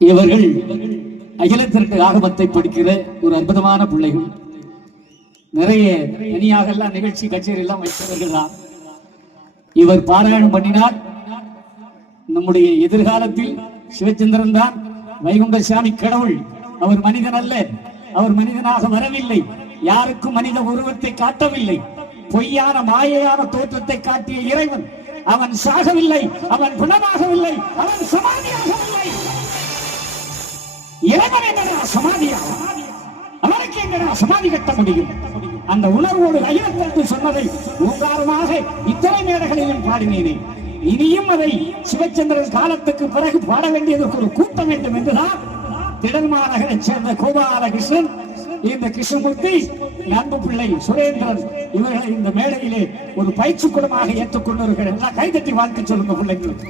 இவர்கள் அகிலத்திற்கு ஆகமத்தை படிக்கிற ஒரு அற்புதமான பிள்ளைகள். நிறைய தனியாக எல்லாம் நிகழ்ச்சி கச்சேரி எல்லாம் வைத்தவர்கள் தான். இவர் பாராயணம் பண்ணினால் நம்முடைய எதிர்காலத்தில் சிவச்சந்திரன் தான் வைகுண்ட சாமி கடவுள். அவர் மனிதன் அல்ல, அவர் மனிதனாக வரவில்லை, யாருக்கும் மனித உருவத்தை காட்டவில்லை, பொய்யான மாயையான தோற்றத்தை காட்டிய இறைவன். அவன் சாகவில்லை, அவன் குணமாகவில்லை, அவன் சமாதியாகவில்லை. இறைவன் எங்கடா சமாதியாக, அவனுக்கு எங்கடா சமாதி கட்ட முடியும்? அந்த உணர்வோடு அகிலத்திற்கு சொன்னதை ஓங்காரமாக இத்தனை மேடைகளிலும் பாடினேனே. இனியும் அதை சிவச்சந்திரன் காலத்துக்கு பிறகு பாட வேண்டியதற்கு ஒரு கூட்டம் வேண்டும் என்றுதான் திடல் மாநகரை சேர்ந்த கோபாலகிருஷ்ணன், இந்த கிருஷ்ணமூர்த்தி, அன்பு பிள்ளை சுரேந்திரன் இவர்களை இந்த மேடையிலே ஒரு பயிற்சி கூடமாக ஏற்றுக்கொண்டிருக்கிறார். கைதட்டி வாழ்த்து சொல்லுங்க பிள்ளைங்களுக்கு.